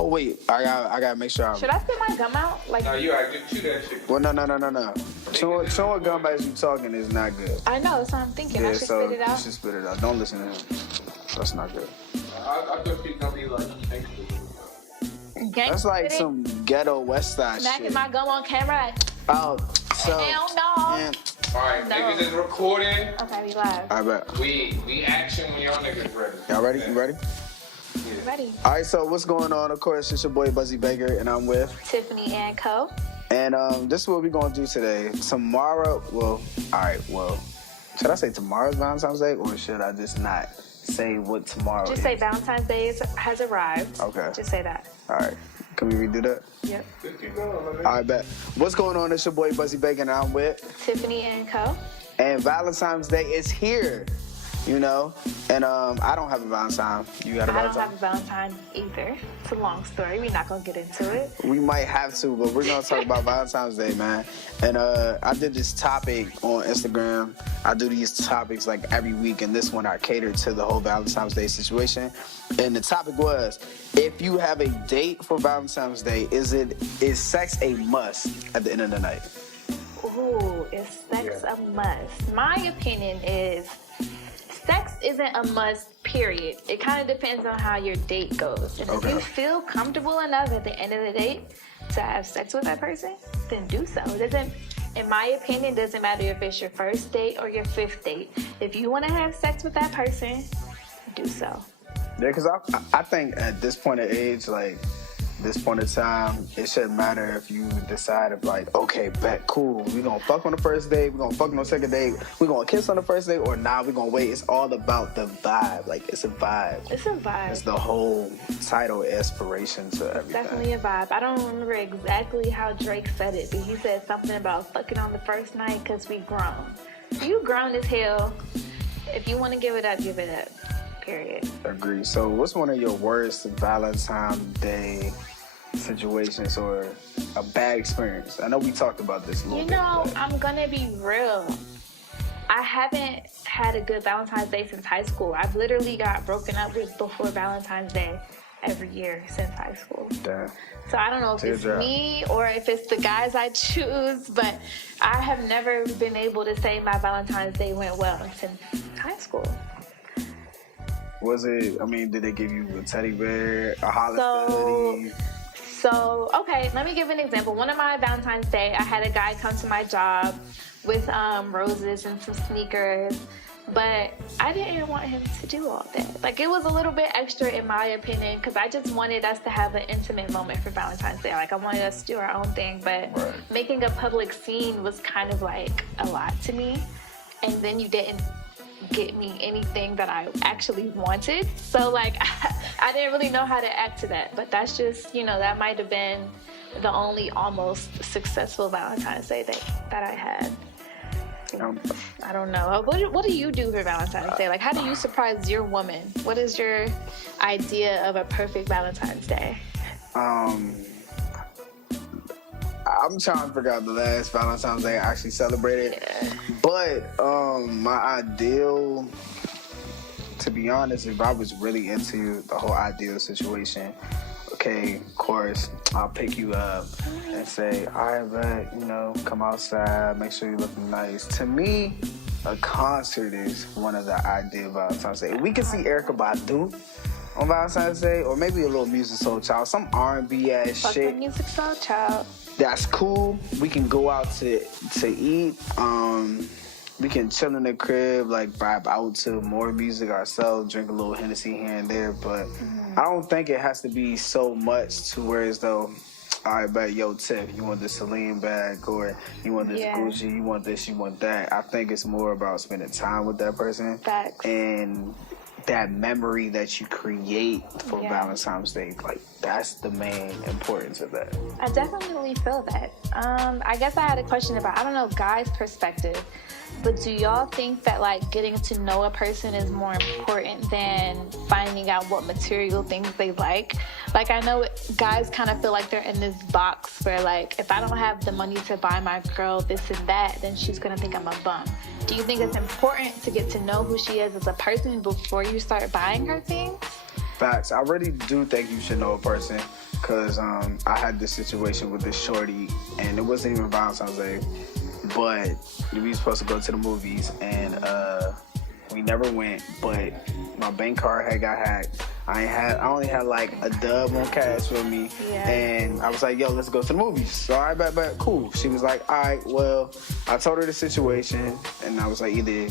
Oh wait, I gotta make sure. Should I spit my gum out? Like, No, you gotta chew that shit. Well, no. Chewing gum as you talking is not good. I know, that's what I'm thinking. I should so spit it out. you should spit it out. Don't listen to him. That's not good. I thought she's gonna be like That's like some ghetto West Side Smacking shit. my gum on camera. Oh, so. Hell no. Man. Alright, No. niggas is recording. Okay, we live. I bet. We action when y'all niggas ready. Y'all ready? You ready? Ready. All right, so what's going on? Of course, it's your boy Buzzy Baker, and I'm with Tiffany and Co. And this is what we're gonna do today. Tomorrow, should I say tomorrow's Valentine's Day, or should I just not say what tomorrow Just is? say Valentine's Day has arrived. Okay. Just say that. All right. Can we redo that? Yep. All right, bet. What's going on? It's your boy Buzzy Baker, and I'm with Tiffany and Co. And Valentine's Day is here, you know. And I don't have a Valentine. You got a I don't Valentine? have a Valentine either. It's a long story. We're not going to get into it. We might have to, but we're gonna talk about Valentine's Day, man. And I did this topic on Instagram. I do these topics like every week, and this one I catered to the whole Valentine's Day situation. And the topic was, if you have a date for Valentine's Day, is sex a must at the end of the night? Ooh, is sex a must? My opinion is sex isn't a must, period. It kind of depends on how your date goes. And if you feel comfortable enough at the end of the date to have sex with that person, then do so. It doesn't, in my opinion, doesn't matter if it's your first date or your fifth date. If you want to have sex with that person, do so. Yeah, because I think at this point of age, like this point of time, it shouldn't matter if you decide of like, okay, bet, cool, we're gonna fuck on the first date, we're gonna fuck on the second date, we're gonna kiss on the first date, or nah, we're gonna wait. It's all about the vibe. Like, it's a vibe. It's a vibe. It's the whole title aspiration to everything. Definitely a vibe. I don't remember exactly how Drake said it, but he said something about fucking on the first night because we grown. You grown as hell. If you want to give it up, give it up. Period. Agree. So what's one of your worst Valentine's Day situations or a bad experience? I know we talked about this a little bit. I'm gonna be real. I haven't had a good Valentine's Day since high school. I've literally got broken up with before Valentine's Day every year since high school. Damn. So I don't know if it's me or if it's the guys I choose, but I have never been able to say my Valentine's Day went well since high school. Was it, did they give you a teddy bear, a holiday? So, okay, let me give an example. One of my Valentine's Day, I had a guy come to my job with roses and some sneakers, but I didn't want him to do all that. Like, it was a little bit extra in my opinion, because I just wanted us to have an intimate moment for Valentine's Day. Like, I wanted us to do our own thing, but making a public scene was kind of like a lot to me. And then you didn't get me anything that I actually wanted. So like, I didn't really know how to act to that. But that's just, that might have been the only almost successful Valentine's Day that I had. I don't know. What do you do for Valentine's Day? Like, how do you surprise your woman? What is your idea of a perfect Valentine's Day? I'm trying to figure out the last Valentine's Day I actually celebrated. Yeah. But my ideal, to be honest, if I was really into the whole ideal situation, okay, of course, I'll pick you up and say, all right, but, come outside, make sure you're looking nice. To me, a concert is one of the ideal Valentine's Day. We can see Erykah Badu on Valentine's Day, or maybe a little Music Soul Child, some R&B ass Fuck shit. the Music Soul Child. That's cool. We can go out to eat. We can chill in the crib, like vibe out to more music ourselves, drink a little Hennessy here and there. But I don't think it has to be so much to where as though, all right, but yo, Tiff, you want this Celine bag, or you want this Gucci, you want this, you want that. I think it's more about spending time with that person. Facts. And that memory that you create for Valentine's Day, like, that's the main importance of that. I definitely feel that. I guess I had a question about, I don't know, guys' perspective, but do y'all think that, like, getting to know a person is more important than finding out what material things they like? Like, I know guys kind of feel like they're in this box where, like, if I don't have the money to buy my girl this and that, then she's gonna think I'm a bum. Do you think it's important to get to know who she is as a person before you start buying her things? Facts. I really do think you should know a person. because I had this situation with this shorty, and it wasn't even Valentine's Day, but we were supposed to go to the movies, and we never went, but my bank card had got hacked. I only had like a dub on cash with me, and I was like, yo, let's go to the movies. So all right, bet, cool. She was like, all right, well, I told her the situation, and I was like, either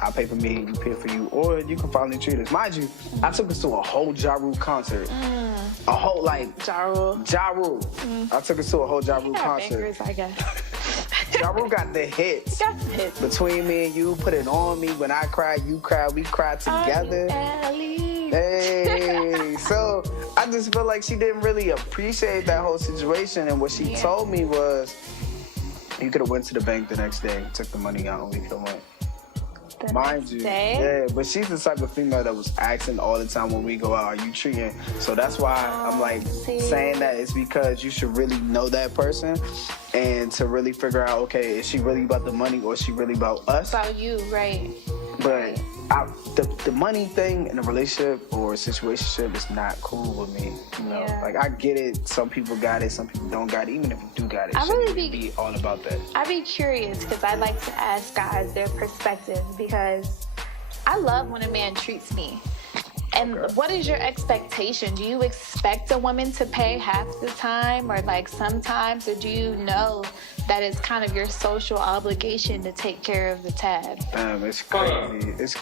I'll pay for me, you pay for you, or you can finally treat us. Mind you, I took us to a whole Ja Rule concert. A whole, like... Ja Rule. Ja Rule. I took us to a whole Ja Rule concert. Bangers, I guess. Ja Rule got the hits. Got some hits. Between me and you, Put It On Me, When I Cry, You Cry, we cried together. Hey, so I just feel like she didn't really appreciate that whole situation, and what she told me was, you could have went to the bank the next day, took the money out, and we could have went. Mind you, yeah, but she's the type of female that was asking all the time when we go out, are you treating? So that's why I'm like saying that is because you should really know that person and to really figure out, okay, is she really about the money or is she really about us? About you, right. But the money thing in a relationship or a situationship is not cool with me. You know, like I get it. Some people got it. Some people don't got it. Even if you do got it, it shouldn't be all about that. I'd be curious because I like to ask guys their perspective because I love when a man treats me. And what is your expectation? Do you expect a woman to pay half the time or like sometimes, or do you know that it's kind of your social obligation to take care of the tab? It's crazy. It's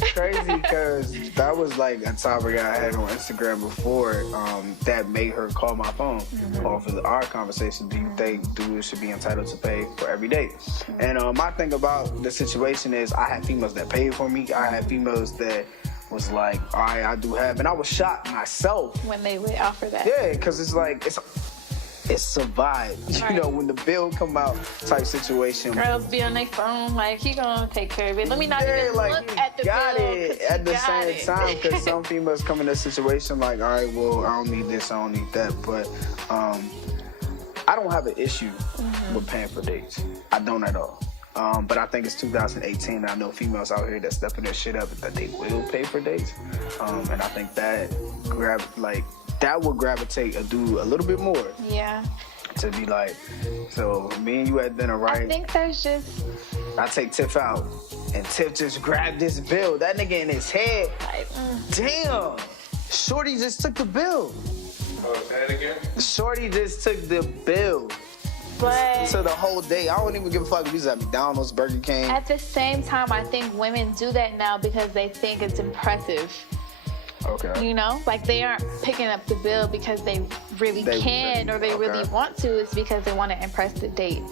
crazy because that was like a topic I had on Instagram before that made her call my phone off of our conversation. Do you think dudes should be entitled to pay for every date? And my thing about the situation is I had females that paid for me. I had females that was like, all right, I do have, and I was shocked myself when they would offer that. Yeah, because it's like it's a vibe, you know, when the bill come out type situation. Girls be on their phone like he gonna take care of it. Let me not even like, look at the got bill. It at the same time, because some females come in a situation like, all right, well, I don't need this, I don't need that, but I don't have an issue with paying for dates. I don't at all. But I think it's 2018, and I know females out here that stepping their shit up that they will pay for dates. And I think that will gravitate a dude a little bit more. Yeah. To be like, so me and you at dinner, right? I think there's just... I take Tiff out, and Tiff just grabbed this bill. That nigga in his head, like, damn, Shorty just took the bill. Oh, say it again? Shorty just took the bill. But so the whole day, I don't even give a fuck if he's at McDonald's, Burger King. At the same time, I think women do that now because they think it's impressive. Okay. You know, like they aren't picking up the bill because they really can or they really want to. It's because they want to impress the date.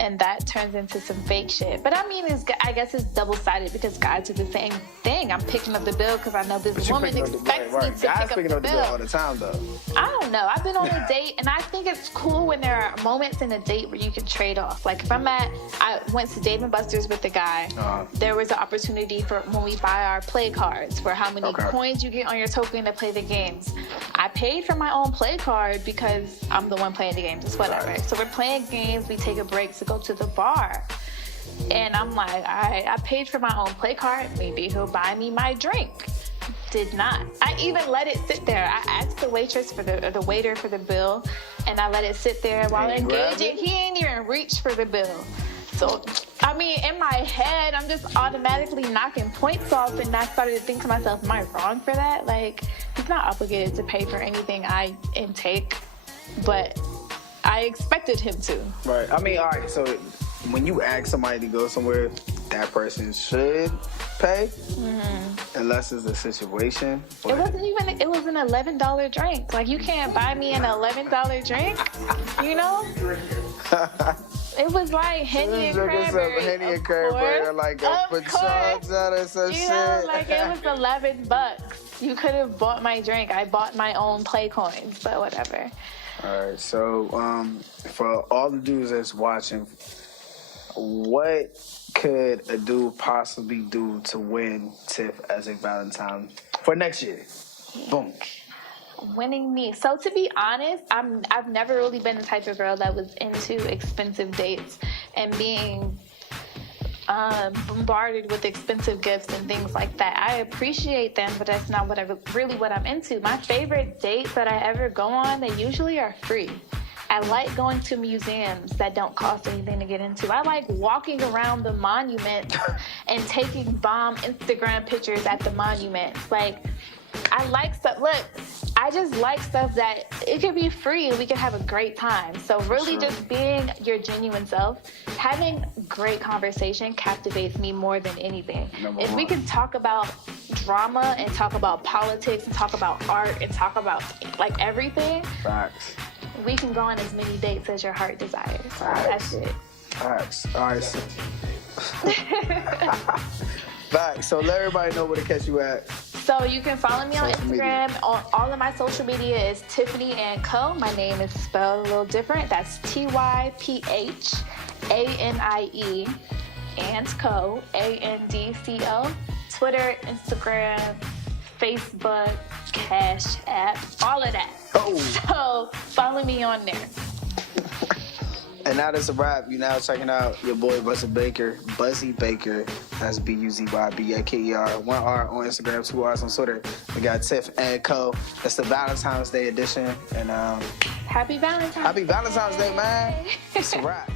And that turns into some fake shit. But I mean, I guess it's double-sided because guys do the same thing. I'm picking up the bill because I know this woman expects me to pick up the bill all the time, though. I don't know. I've been on a date, and I think it's cool when there are moments in a date where you can trade off. Like if I went to Dave & Buster's with the guy, there was an opportunity for when we buy our play cards for how many coins you get on your token to play the games. I paid for my own play card because I'm the one playing the games. It's whatever. Right. So we're playing games. We take a break to go to the bar. And I'm like, all right, I paid for my own play card. Maybe he'll buy me my drink. Did not. I even let it sit there. I asked the waitress for the waiter for the bill, and I let it sit there while engaging. He ain't even reached for the bill. So, I mean, in my head, I'm just automatically knocking points off, and I started to think to myself, am I wrong for that? Like, he's not obligated to pay for anything I intake, but I expected him to. Right. I mean, all right, so when you ask somebody to go somewhere, that person should pay, unless it's a situation. It wasn't even, it was an $11 drink. Like, you can't buy me an $11 drink, you know? It was like Henny and Cranberry. Henny and Cranberry, like a Patron or some shit. You know, like it was $11. You could have bought my drink. I bought my own play coins, but whatever. All right, so for all the dudes that's watching, what could a dude possibly do to win Tiff as a Valentine for next year? Boom. Winning me. So to be honest, I've never really been the type of girl that was into expensive dates and being bombarded with expensive gifts and things like that. I appreciate them, but that's not really what I'm into. My favorite dates that I ever go on, they usually are free. I like going to museums that don't cost anything to get into. I like walking around the monument and taking bomb Instagram pictures at the monument. Like, I like stuff. Look, I just like stuff that it could be free and we could have a great time. So really just being your genuine self, having great conversation captivates me more than anything. If we can talk about drama and talk about politics and talk about art and talk about like everything. Facts. We can go on as many dates as your heart desires. That's it. Facts. All right. Facts. So let everybody know where to catch you at. So you can follow me on Social Instagram. media. On all of my social media is Tiffany and Co. My name is spelled a little different. That's TYPHANIE and Co. ANDCO. Twitter, Instagram, Facebook, Cash App, all of that. Oh. So follow me on there. And that is a wrap. You now checking out your boy Buzzy Baker. That's BUZYBAKER. 1 R on Instagram, 2 R's on Twitter. We got Tiff and Co. That's the Valentine's Day edition. And Happy Valentine's Happy Valentine's Day, man. It's a wrap.